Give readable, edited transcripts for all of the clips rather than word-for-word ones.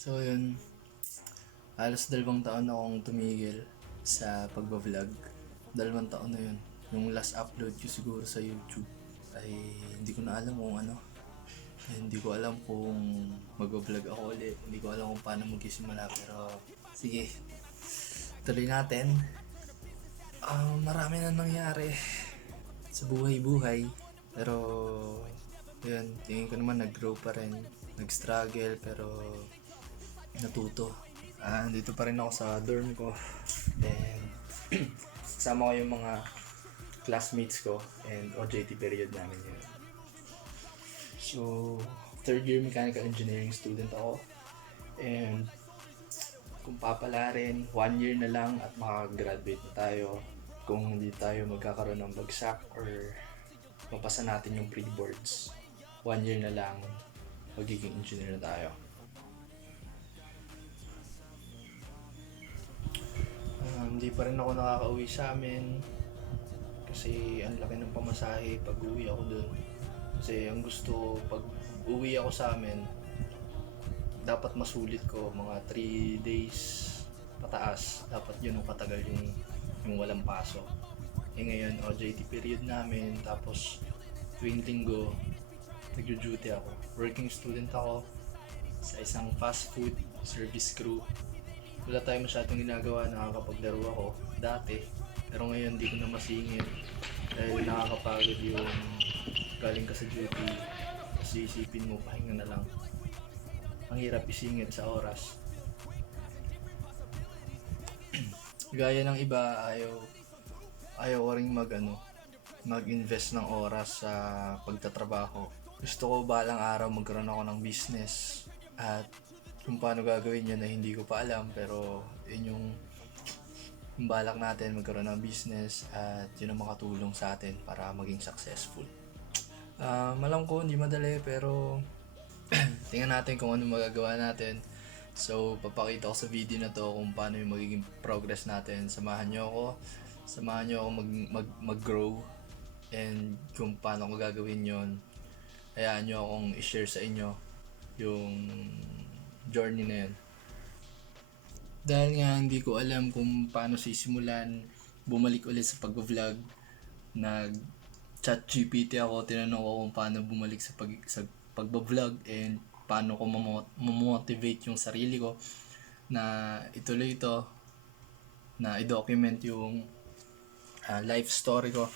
So yun, halos 2 taon akong tumigil sa pagbablog. 2 taon na yun. Yung last upload ko siguro sa YouTube ay hindi ko na alam kung ano. Hindi ko alam kung magbablog ako ulit. Hindi ko alam kung paano magsisimula, pero sige, tuloy natin. Marami na nangyari sa buhay-buhay, pero yun, tingin ko naman nag-grow pa rin, nag-struggle, pero natuto. Dito pa rin ako sa dorm ko. Then kasama ko yung mga classmates ko and OJT period namin yun. So, third year mechanical engineering student ako. And kung papalarin, 1 year na lang at makagraduate na tayo. Kung hindi tayo magkakaroon ng bagsak or mapasa natin yung pre-boards, 1 year na lang magiging engineer na tayo. Hindi pa rin ako nakakauwi sa amin kasi ang laki ng pamasahe pag uwi ako dun. Kasi ang gusto, pag uwi ako sa amin, dapat masulit ko mga 3 days pataas. Dapat yun ang katagal yung walang pasok. Ngayon, OJT period namin, tapos tuwing linggo, nagjo-duty ako. Working student ako sa isang fast food service crew. Wala tayong masyadong ginagawa, nakakapaglaro ako dati. Pero ngayon, di ko na masingit dahil nakakapagod yung galing ka sa duty, tapos isipin mo, pahinga na lang. Ang hirap isingit sa oras. Gaya ng iba, ayaw ko rin mag-invest ng oras sa pagtatrabaho. Gusto ko balang araw magkaroon ako ng business, at kung paano gagawin yun na hindi ko pa alam, pero yun yung balak natin, magkaroon ng business, at yun ang makatulong sa atin para maging successful. Malam ko hindi madali, pero tingnan natin kung ano magagawa natin. So papakita ko sa video na to kung paano yung magiging progress natin. Samahan nyo ako mag-grow, and kung paano ko gagawin yon, hayaan nyo akong i-share sa inyo yung journey na yun. Dahil nga hindi ko alam kung paano sisimulan, bumalik ulit sa pag-vlog. Nag-chat GPT ako, tinanong ko kung paano bumalik sa pag-vlog and paano ko mamotivate yung sarili ko na ituloy ito, na i-document yung life story ko.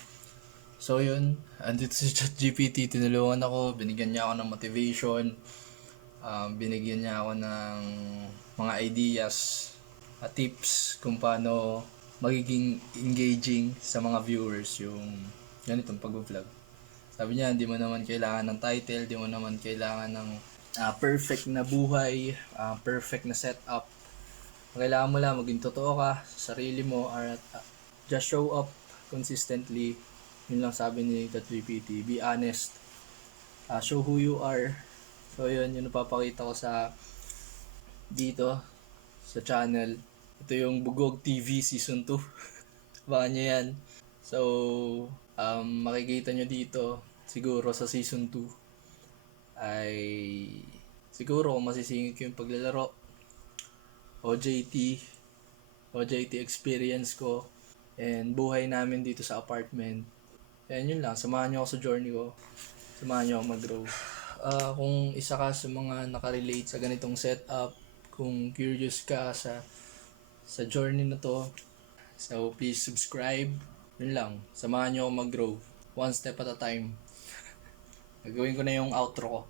So yun, andito si ChatGPT, tinulungan ako, binigyan niya ako ng motivation, binigyan niya ako ng mga ideas at tips kung paano magiging engaging sa mga viewers yung ganitong pag-vlog. Sabi niya, hindi mo naman kailangan ng title, hindi mo naman kailangan ng perfect na buhay, perfect na setup. Kailangan mo lang maging totoo ka sa sarili mo, or just show up consistently. Yun lang sabi ni ChatGPT, be honest, show who you are. So yun napapakita ko sa dito sa channel. Ito yung Bugog TV Season 2. Baka nyo yan. So makikita nyo dito siguro sa Season 2 ay siguro masisingit ko yung paglalaro, OJT experience ko, and buhay namin dito sa apartment. And yun lang, samahan nyo ako sa journey ko, samahan nyo ako mag-grow. Kung isa ka sa mga nakarelate sa ganitong setup, kung curious ka sa journey na to, so please subscribe. Yun lang, samahan nyo ako mag-grow, one step at a time. Gagawin ko na yung outro ko.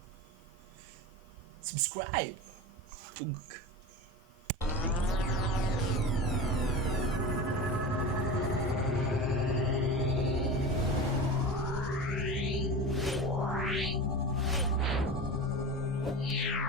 Subscribe! Yeah.